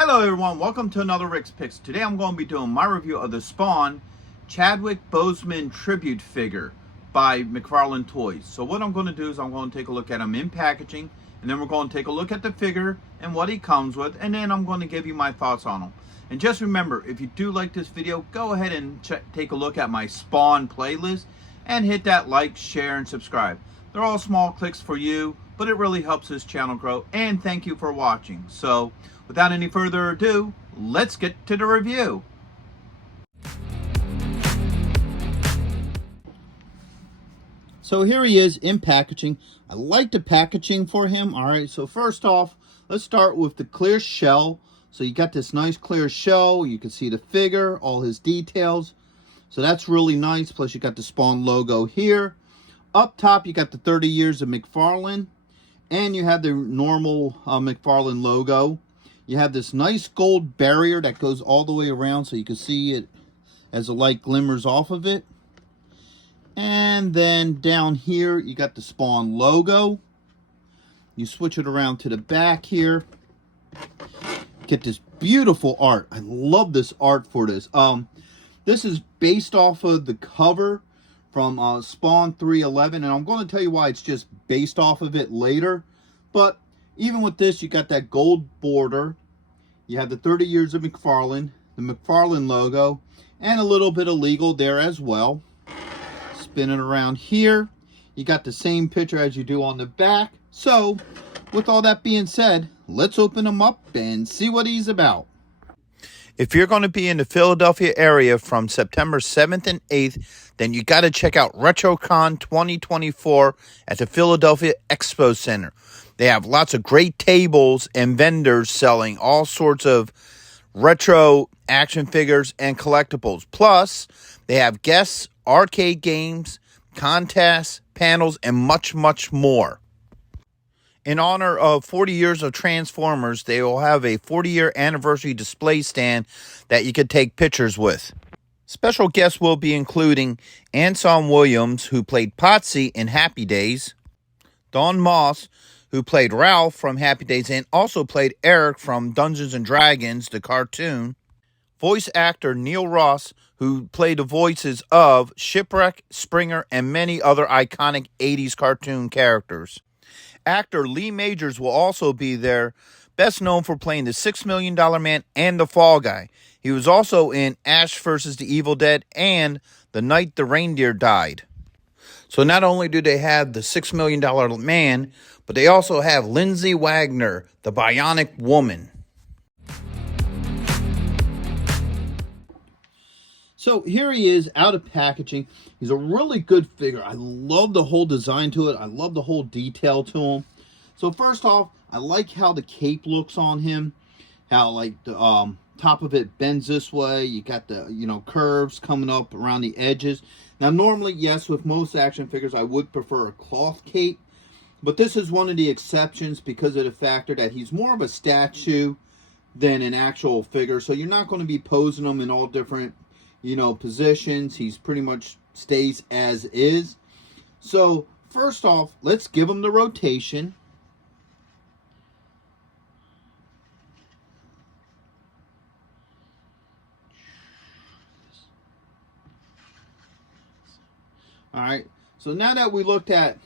Hello everyone, welcome to another Rick's Picks. Today I'm going to be doing my review of the Spawn Chadwick Boseman tribute figure by McFarland Toys. So what I'm going to do is I'm going to take a look at him in packaging, and then we're going to take a look at the figure and what he comes with, and then I'm going to give you my thoughts on him. And just remember, if you do like this video, go ahead and take a look at my Spawn playlist and hit that like, share, and subscribe. They're all small clicks for you, but it really helps this channel grow, and thank you for watching. So without any further ado, let's get to the review. So here he is in packaging. I like the packaging for him. All right, so first off, let's start with the clear shell. So you got this nice clear shell. You can see the figure, all his details. So that's really nice. Plus you got the Spawn logo here. Up top, you got the 30 years of McFarland. And you have the normal McFarland logo. You have this nice gold barrier that goes all the way around so you can see it as the light glimmers off of it. And then down here, you got the Spawn logo. You switch it around to the back here. Get this beautiful art. I love this art for this. This is based off of the cover from Spawn 311, and I'm going to tell you why it's just based off of it later. But even with this, you got that gold border. You have the 30 years of McFarland, the McFarland logo, and a little bit of legal there as well. Spin it around here. You got the same picture as you do on the back. So, with all that being said, let's open him up and see what he's about. If you're going to be in the Philadelphia area from September 7th and 8th, then you got to check out RetroCon 2024 at the Philadelphia Expo Center. They have lots of great tables and vendors selling all sorts of retro action figures and collectibles. Plus, they have guests, arcade games, contests, panels, and much, much more. In honor of 40 years of Transformers, they will have a 40-year anniversary display stand that you could take pictures with. Special guests will be including Anson Williams, who played Potsy in Happy Days, Don Moss, who played Ralph from Happy Days and also played Eric from Dungeons & Dragons, the cartoon, voice actor Neil Ross, who played the voices of Shipwreck, Springer, and many other iconic 80s cartoon characters. Actor Lee Majors will also be there, best known for playing the $6 Million Man and the Fall Guy. He was also in Ash vs. the Evil Dead and The Night the Reindeer Died. So not only do they have the $6 Million Man, but they also have Lindsay Wagner, the Bionic Woman. So here he is out of packaging. He's a really good figure. I love the whole design to it. I love the whole detail to him. So first off, I like how the cape looks on him. How like the top of it bends this way. You got the curves coming up around the edges. Now normally, yes, with most action figures, I would prefer a cloth cape. But this is one of the exceptions because of the factor that he's more of a statue than an actual figure. So you're not going to be posing him in all different positions. He's pretty much stays as is. So first off, let's give him the rotation. All right, so now that we looked at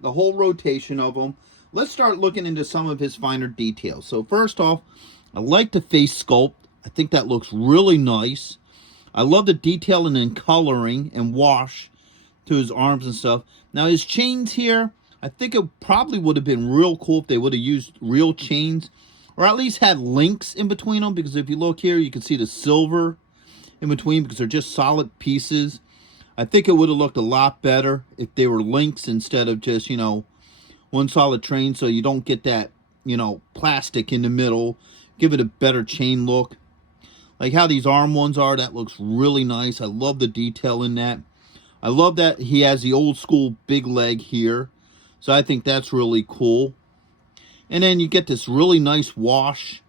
the whole rotation of him, let's start looking into some of his finer details. So first off, I like the face sculpt. I think that looks really nice. I love the detailing and coloring and wash to his arms and stuff. Now his chains here, I think it probably would have been real cool if they would have used real chains, or at least had links in between them, because if you look here, you can see the silver in between because they're just solid pieces. I think it would have looked a lot better if they were links instead of just, one solid chain, so you don't get that, plastic in the middle. Give it a better chain look. Like how these arm ones are, that looks really nice. I love the detail in that. I love that he has the old school big leg here. So I think that's really cool. And then you get this really nice wash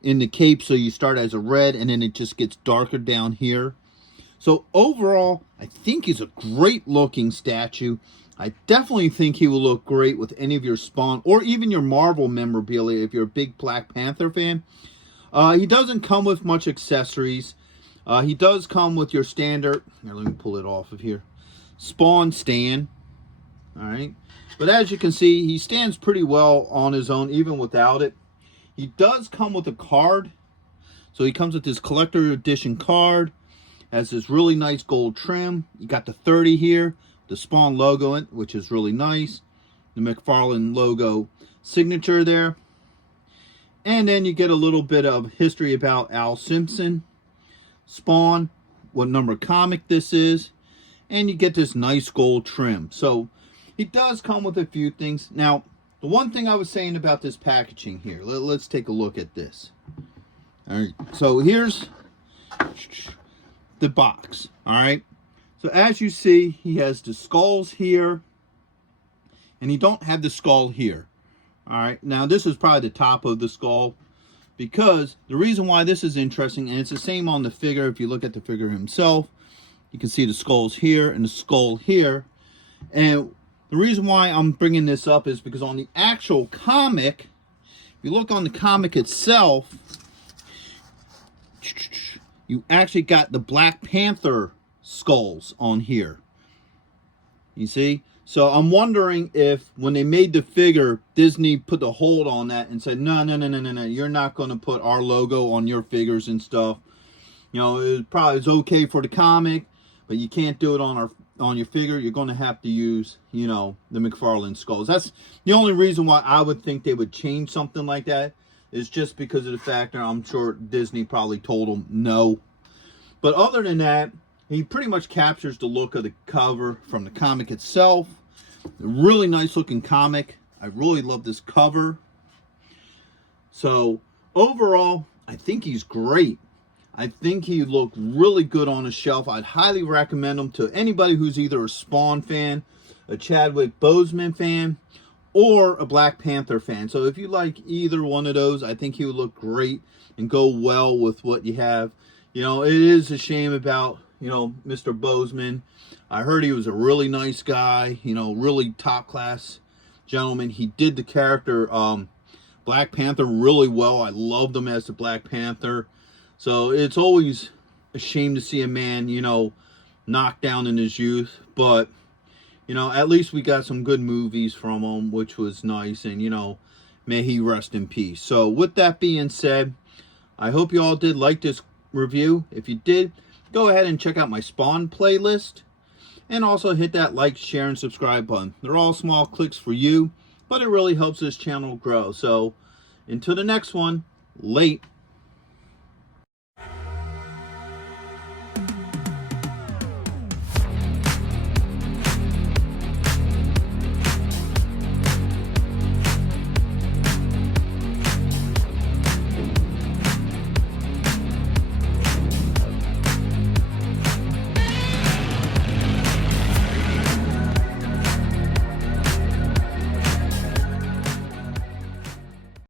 in the cape. So you start as a red and then it just gets darker down here. So overall, I think he's a great looking statue. I definitely think he will look great with any of your Spawn or even your Marvel memorabilia if you're a big Black Panther fan. He doesn't come with much accessories. He does come with your standard, here, let me pull it off of here, Spawn stand. Alright, but as you can see, he stands pretty well on his own, even without it. He does come with a card. So he comes with this collector edition card. Has this really nice gold trim. You got the 30 here, the Spawn logo in it, which is really nice. The McFarland logo signature there. And then you get a little bit of history about Al Simpson, Spawn, what number comic this is, and you get this nice gold trim. So he does come with a few things. Now, the one thing I was saying about this packaging here, let's take a look at this. All right, so here's the box. All right, so as you see, he has the skulls here, and he don't have the skull here. All right, now this is probably the top of the skull, because the reason why this is interesting, and it's the same on the figure. If you look at the figure himself, you can see the skulls here and the skull here. And the reason why I'm bringing this up is because on the actual comic, if you look on the comic itself, you actually got the Black Panther skulls on here. You see? So I'm wondering if when they made the figure, Disney put the hold on that and said, no, you're not going to put our logo on your figures and stuff. You know, it's okay for the comic, but you can't do it on your figure. You're going to have to use, you know, the McFarland skulls. That's the only reason why I would think they would change something like that, is just because of the fact that I'm sure Disney probably told them no. But other than that, he pretty much captures the look of the cover from the comic itself. A really nice looking comic. I really love this cover. So overall, I think he's great. I think he looked really good on a shelf. I'd highly recommend him to anybody who's either a Spawn fan, a Chadwick Boseman fan, or a Black Panther fan. So if you like either one of those, I think he would look great and go well with what you have. You know, it is a shame about, you know, Mr. Boseman. I heard he was a really nice guy, you know, really top class gentleman. He did the character Black Panther really well. I loved him as the Black Panther. So it's always a shame to see a man, you know, knocked down in his youth. But, you know, at least we got some good movies from him, which was nice. And, you know, may he rest in peace. So with that being said, I hope you all did like this review. If you did, go ahead and check out my Spawn playlist. And also hit that like, share, and subscribe button. They're all small clicks for you, but it really helps this channel grow. So until the next one, late.